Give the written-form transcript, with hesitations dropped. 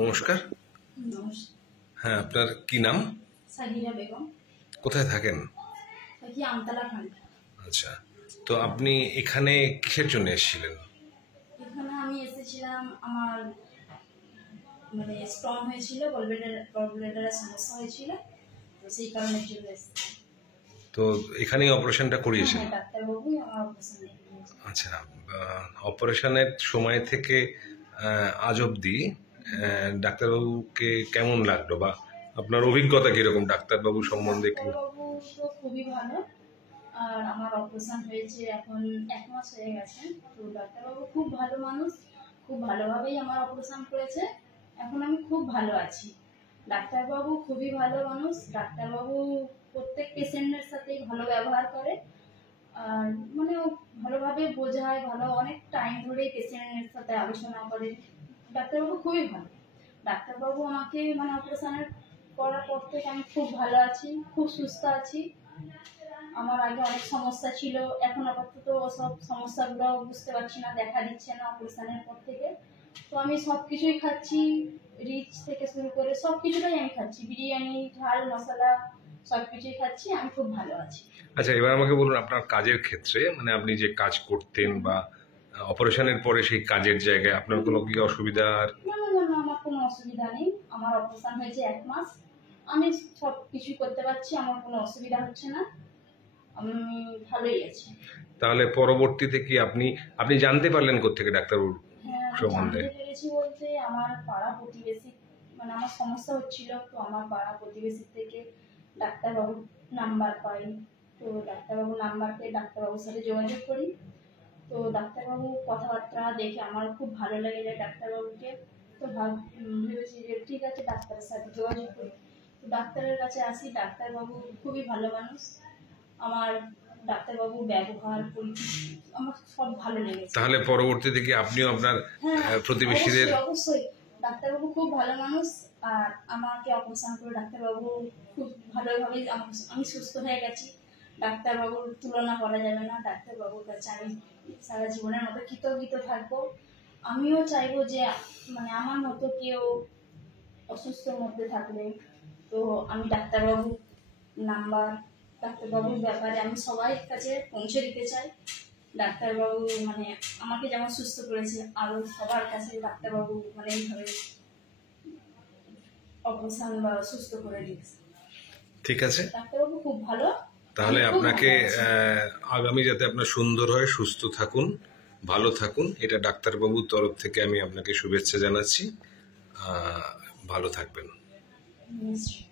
নমস্কার। নমস্কার। হ্যাঁ, আপনার কি নাম? সাগিরা বেগম। কোথায় থাকেন? থাকি আমতলা খান্ডা। আচ্ছা, তো আপনি এখানে কিসের জন্য এসেছিলেন? এখানে আমি এসেছিলাম, আমার মানে স্টোন হয়েছিল, গলব্লাডারের সমস্যা হয়েছিল, তো সেই কারণের জন্য এসেছি। তো এখানেই অপারেশনটা করিয়েছেন? হ্যাঁ, ডাক্তারবাবুই আমার অপারেশন করিয়েছে। আচ্ছা, অপারেশনের সময় থেকে আজ অবধি ডাক্তারবাবুকে কেমন লাগলো, বা আপনার অভিজ্ঞতা কিরকম ডাক্তারবাবু সম্বন্ধে? ডাক্তারবাবু তো খুবই ভালো। আর আমার অপারেশন হয়েছে এখন 1 মাস হয়ে গেছে। তো ডাক্তারবাবু খুব ভালো মানুষ, খুব ভালোভাবেই আমার অপারেশন করেছে। এখন আমি খুব ভালো আছি। ডাক্তারবাবু খুবই ভালো মানুষ। ডাক্তারবাবু প্রত্যেক পেশেন্টের সাথেই ভালো ব্যবহার করে, আর মানে ও ভালোভাবে বোঝায়, ভালো অনেক টাইম ধরেই পেশেন্টের সাথে আলোচনা করে। ডাক্তারবাবু খুবই ভালো। ডাক্তারবাবু আমাকে মানে অপারেশনের করার পর থেকে আমি খুব ভালো আছি, খুব সুস্থ আছি। আমার আগে অনেক সমস্যা ছিল, এখন আপাতত সব সমস্যাগুলো বুঝতে পারছি না, দেখা দিচ্ছে না অপারেশনের পর থেকে। তো আমি সব কিছুই খাচ্ছি, রিচ থেকে শুরু করে সব কিছুটাই আমি খাচ্ছি, বিরিয়ানি, ঝাল মশলা সব কিছুই খাচ্ছি। আমি খুব ভালো আছি। আচ্ছা, এবার আমাকে বলুন, আপনার কাজের ক্ষেত্রে মানে আপনি যে কাজ করতেন বা অপারেশনের পরে সেই কাজের জায়গায় আপনার কোনো কি অসুবিধা? না না না না, আমার কোনো অসুবিধা নেই। আমার অপারেশন হয়েছে 1 মাস, আমি সব কিছুই করতে পারছি, আমার কোনো অসুবিধা হচ্ছে না, আমি ভালোই আছি। তাহলে পরবর্তীতে কি আপনি আপনি জানতে পারলেন কোত্থেকে ডাক্তারবাবুর হ্যাঁ, আমি সম্বন্ধে? জানতে পেরেছি বলতে আমার পাড়া প্রতিবেশী, মানে আমার সমস্যা হচ্ছিল, তো আমার পাড়া প্রতিবেশী থেকে ডাক্তারবাবুর নাম্বার পাই। তো ডাক্তারবাবুর নাম্বার পেয়ে ডাক্তারবাবুর সাথে যোগাযোগ করি। তো ডাক্তারবাবু কথাবার্তা দেখে আমার খুব ভালো লেগে যায় ডাক্তারবাবুকে। তো ভেবেছি যে ঠিক আছে, ডাক্তারের সাথে যোগাযোগ করি। তো ডাক্তারের কাছে আসি, ডাক্তারবাবু খুবই ভালো মানুষ। আমার ডাক্তারবাবুর ব্যবহার, পরিচিতি আমার সব ভালো লেগেছে। তাহলে পরবর্তীতে কি আপনিও আপনার হ্যাঁ, প্রতিবেশীদের? অবশ্যই অবশ্যই। ডাক্তারবাবু খুব ভালো মানুষ। আর আমাকে অপারেশন করে ডাক্তারবাবু খুব ভালোভাবেই আমি সুস্থ হয়ে গেছি। ডাক্তারবাবুর তুলনা করা যাবে না। ডাক্তারবাবুর কাছে আমি সারা জীবনের মতো কৃতজ্ঞ থাকবো। আমিও চাইবো যে মানে আমার মতো কেউ অসুস্থর মধ্যে থাকলে, তো আমি ডাক্তারবাবুর নাম্বার, ডাক্তারবাবুর ব্যাপারে আমি সবাই কাছে পৌঁছে দিতে চাই। ডাক্তারবাবু মানে আমাকে যেমন সুস্থ করেছে, আরো সবার কাছে ডাক্তারবাবু মানে এইভাবে অপারেশন বা সুস্থ করে দিয়েছে। ঠিক আছে, ডাক্তারবাবু খুব ভালো। তাহলে আমি খুব আপনাকে ভালো আছি। আগামী যাতে আপনার সুন্দর হয়, সুস্থ থাকুন, ভালো থাকুন, এটা ডাক্তারবাবুর তরফ থেকে আমি আপনাকে শুভেচ্ছা জানাচ্ছি। ভালো থাকবেন। নিশ্চয়ই।